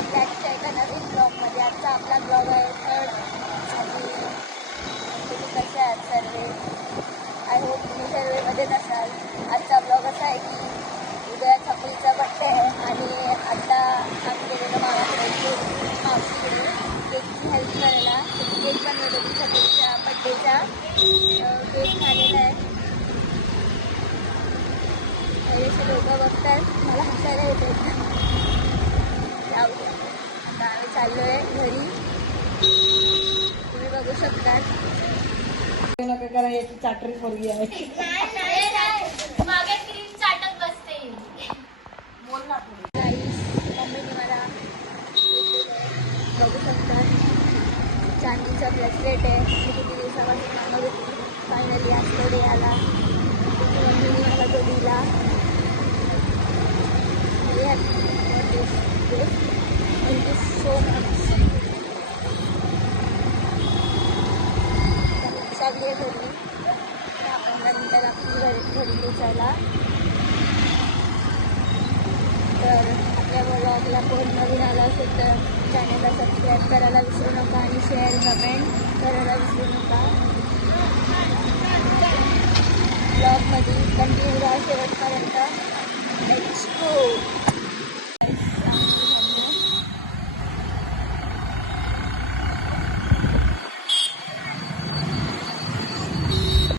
आपल्या आजच्या एका नवीन ब्लॉगमध्ये. आजचा आपला ब्लॉग आहे थर्ड. आणि तुम्ही कसे आहात सर्व? आय होप तुम्ही सर्व मजेत असाल. आजचा ब्लॉग असा आहे की उद्या छकुलीचा बड्डे आहे आणि आता आम्ही गेलेलो मामाकडे मावशीकडे केकची हेल्प करायला. केक बनवलं होती छकुलीच्या बड्डेचा. केक झालेला आहे. असे लोकं बघतात मला हसायला येते. जाऊ द्या. आता आम्ही चाललो आहे घरी. तुम्ही बघू शकतात. नका करा, याची चाटरी पोरगी आहे. मागे क्रीम चाटत बसते. बोल ना पुढे. गाईस, मम्मीने मला बघू शकतात चांदीचा ब्रेसलेट आहे. मी किती दिवसापासून मागवत होती. फायनली आज तो डे आला. मम्मीने मला तो दिला. Thank you so much. चालली आहे घरी. 10-15 मिनिटात आपली घरी पोचायला. तर आपल्या ब्लॉगला कोण नवीन आला असेल तर चॅनलला सबस्क्राईब करायला विसरू नका आणि शेअर कमेंट करायला विसरू नका. ब्लॉगमध्ये कंटिन्यू राहा शेवटपर्यंत. Let's go.